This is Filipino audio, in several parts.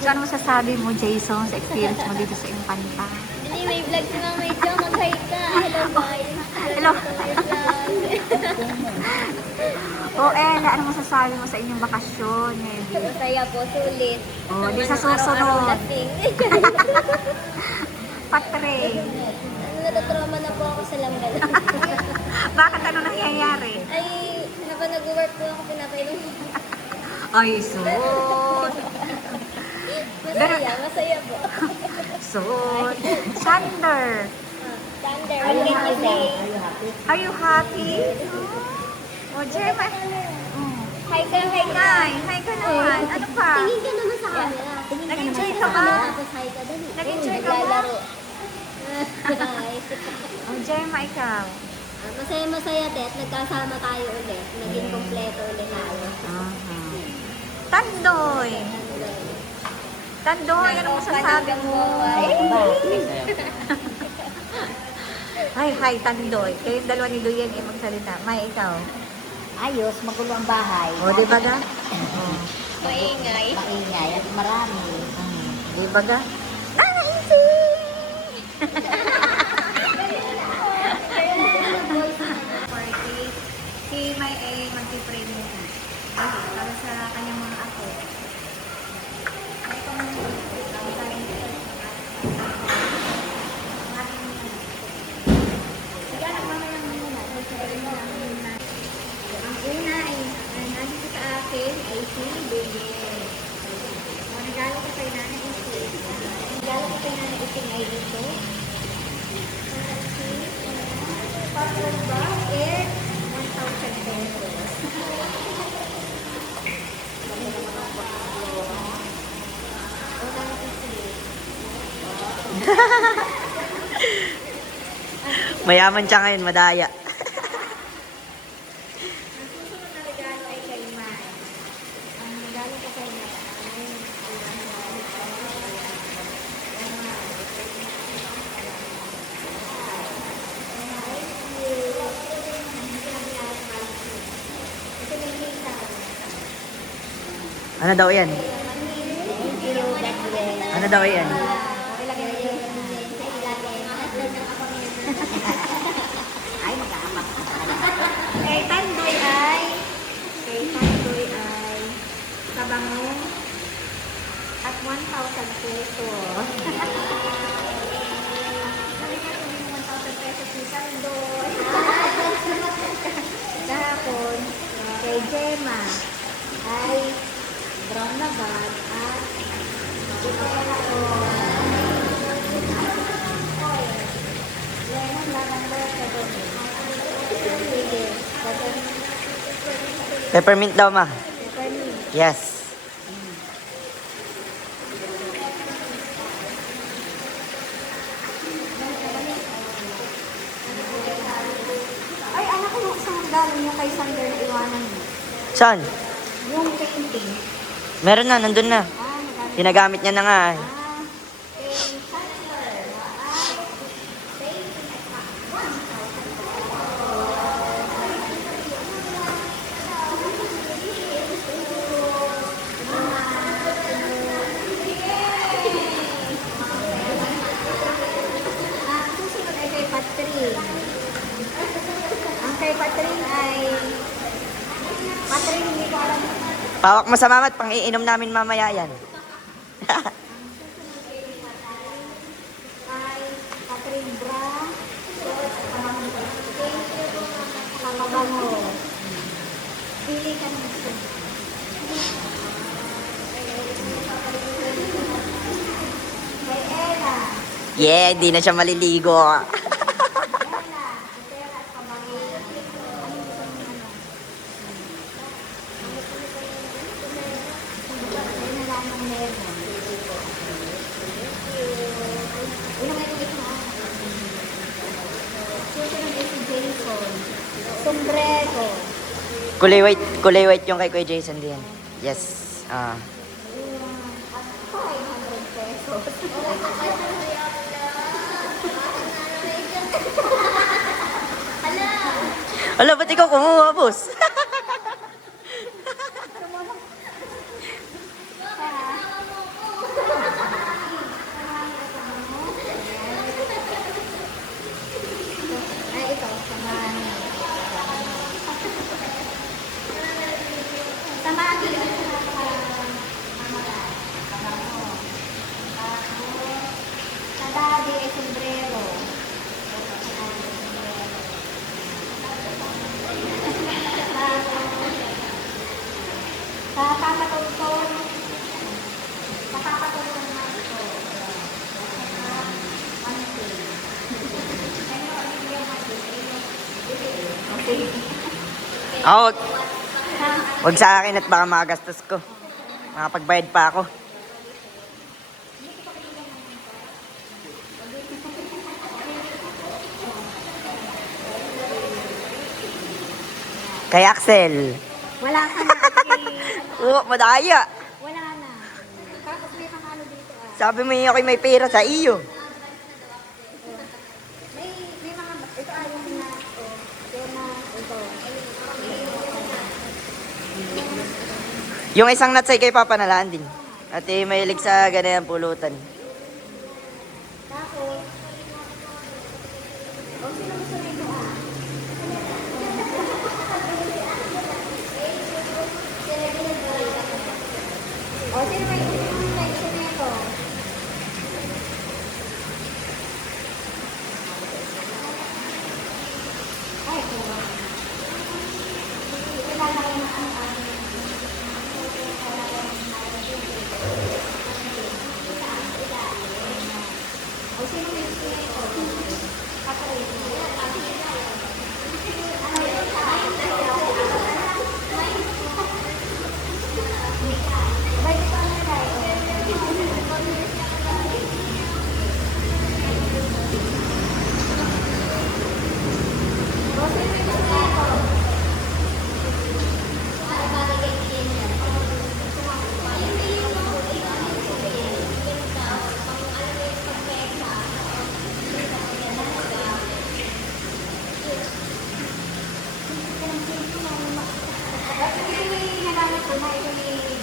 So, ano masasabi mo, Jason, sa experience mo dito sa iyong kanta? Hindi, may vlog si Mama Ito. Mag-hi ka. Hello guys. Hello. Vlog. O, Ella, ano masasabi mo sa inyong bakasyon? Maybe? Masaya po, sulit. O, di sa Araw-araw susunod. lasing. Patring. Natatrauma na po ako sa langgal. Bakit ano nangyayari? Ay, habang nag-work po ako, pinapainom. Ay, so. Masaya po. So, Sander. Thunder, what can you say? Are you happy? O, Gemma. Hi ka, hi ka. Hi ka naman. Ano pa? Tingin ka naman sa camera. Nag-enjoy ka ba? Tapos hi ka dali. Nag-enjoy ka ba? Naglalaro. Hi. O, Gemma, ikaw. Masaya-masaya, Tet. Nagkasama tayo ulit. Naging kompleto ulit tayo. Tandoy. Tandoy, ano masasabi mo? Hi, Tandoy. Kayong dalawa ni Duyen ay magsalita. May, ikaw. Ayos, magulo ang bahay. O, di ba ga? Maingay. Maingay at marami. Di ba ga? Party. Si May ay mag-pray mo. Para sa kanyang mga ako. Ang una ay nandito sa akin ay si Baby. Regalo ko kay Nanay Ising. Regalo ko kay Nanay Ising ay dito. Passport ba? Eh, 1,000 pesos. Mayaman siya ngayon, madaya. Ang susunod na regalo ay kay Mai. Ang regalo ko kay Mai ay Ano daw yan? Ano daw yan? ay mag-aamak. Kay Tandoy ay kabango at 1,000 pesos. Nalikat ko yung 1,000 pesos ni Tandoy. Kahapon, kay Gemma ay brown na bag at ito pala ko lemon lavender Peppermint daw, ma. peppermint. Yes. Ay, anak ko yung isang regalo niya kay Sander na iwanan mo. Saan? Yung painting. Meron na, nandun na. Nagamit. Ginagamit niya na nga. Eh. Kay Sander ay painting at 1,000. Susunod ay kay Patring. Ang kay Patring ay Patring, hindi ko alam. Pawak mo sa mamat, pang iinom namin mamaya yan. Ay Patring Bra. Kamabango. Pili ka ng gusto. Kay Ella. Yeah, di na siya maliligo. Ella, pera at kabango. Anong gusto mo ano? Kaya na lang ng lemon. Ulang ay ito ha. Susunod ay si Jason. Sombrero. Kulay white yung kay Kuya Jason din. Yes. Ah. At 500 pesos. Ala, ba't ikaw kumuha, boss? Sa daddy ay sombrero. Sa papatungtong. Sa papatungtong na ito. Oh, wag sa akin at baka magastos ko. Makapagbayad pa ako. Kay Axel. Wala ka na. Oo, madaya. Wala na. Tapos may panalo dito ah. Sabi mo yung ako'y may pera sa iyo. May mga, ito ay yung na, yung na, ito. Yung isang nuts ay kay Papa nalaan din. At may ilig sa ganyan pulutan. Tapos, o sino gusto na ito ah? O sino may gusto na ito? Ay, ito. Ito na lang yung o sino may gusto na ito?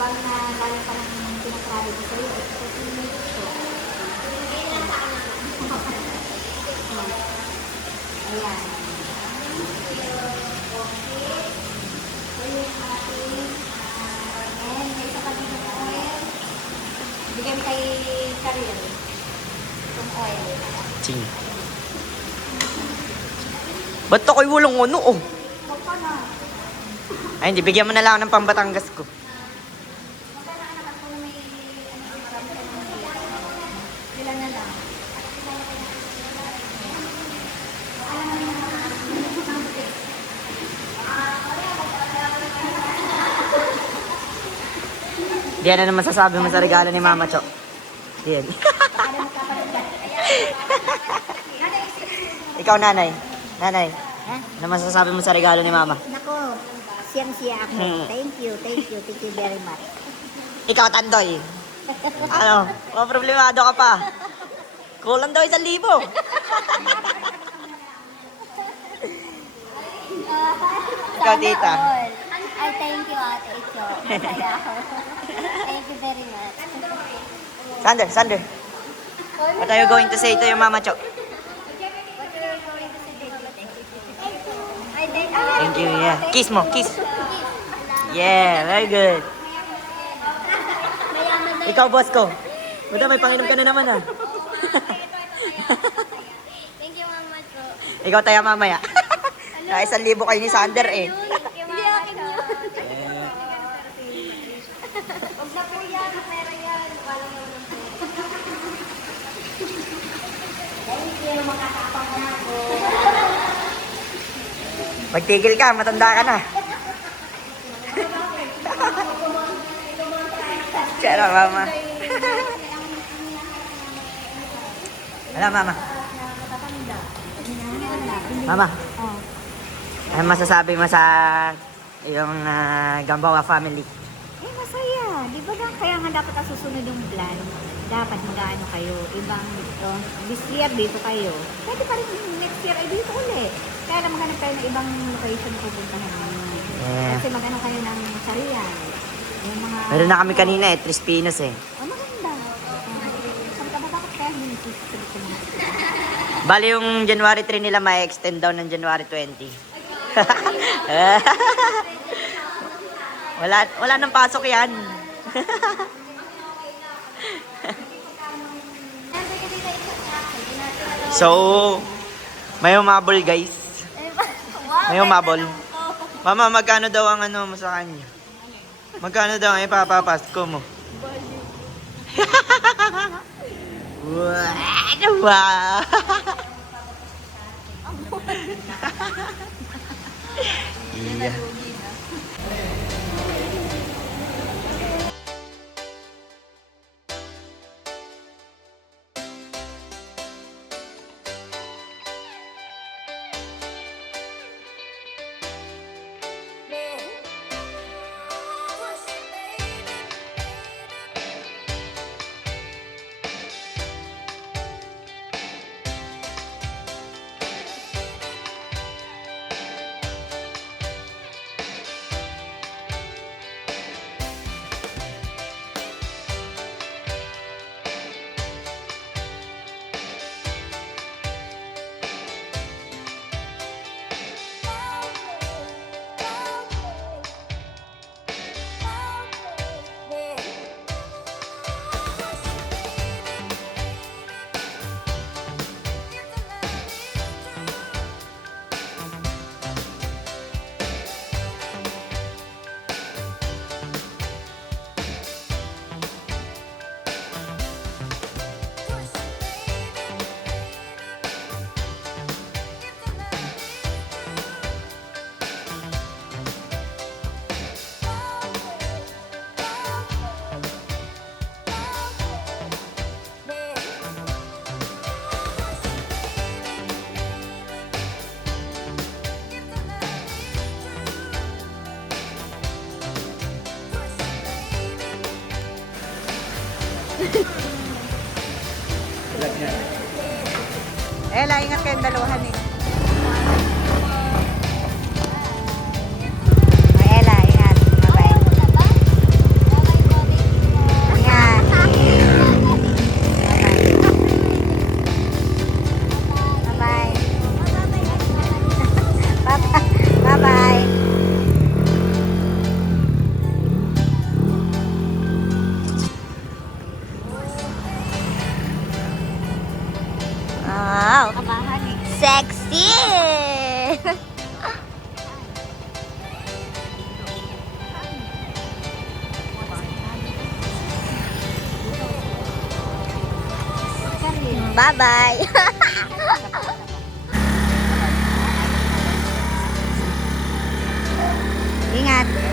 bang na galing pa ng pinatrabi ko sa'yo. Ito ito. Ayan. So yung ating and may isa pa dito na oil. Bigyan kay Karil. Itong oil. Ching. Ba't ako'y walang ano oh? Huwag pa na. Ay, hindi. Bigyan mo na lang ako ng Pambatangas ko. Magkailangan naman kung may ilan na lang. Diyan na naman sasabi mo sa regalo ni Mama Cho. Diyan. Ikaw, nanay. Nanay. Ano masasabi mo sa regalo ni Mama? Nako, siyang-siya ako. Thank you very much. Ikaw, Tandoy. Ano? Problemado ka pa. Kulang daw 1,000. Ikaw, tita. Ay, thank you, Ate Icho. Masaya ako. Thank you very much. Sander. What are you going to say to your Mama Cho? Ay, thank you. Thank you, yeah. Kiss mo, kiss. Yeah, very good. Mayaman na Ikaw, boss ko. Buta, may panginom ka na naman ah. Thank you, Mama Cho. Ikaw tayo mamaya. Na 1,000 kayo ni Sander eh. Hindi akin yun. Huwag na po yan, pera yan. Wala mo ng pera. Thank you, makakapang na ako. Magtigil ka, matanda ka na. Tsara, mama. Ano, mama? Mama, ano masasabi mo sa yung Gamboa family? Eh, masaya. Di ba kaya nga dapat ang susunod yung plan? Dapat mag-ano kayo. Ibang, this year dito kayo. Pwede pa rin next year ay dito ulit. Kaya lang maghanap kayo ng ibang location pupuntahan ninyo. Yeah. Kasi magano kayo ng Sarian. Yung mga... Meron na kami kanina eh, Tres Pinos eh. Oh, maganda. Sabi ka ba bakit kaya hindi nagsisilip ko mga... Bali yung January 3 nila may extend daw ng January 20. Wala nang pasok yan. So, may umabol guys. May umabol. Mama, magkano daw ang ano mo sa kanya? Magkano daw ang ipapapasko mo? Wow! Iya. Ella, ingat kayong dalawahan eh. Oh, Ella, ingat. Bye-bye. Ingat. Bye-bye. Bye-bye. Wow. Kabahan eh. Sexy! Bye-bye! Ingat!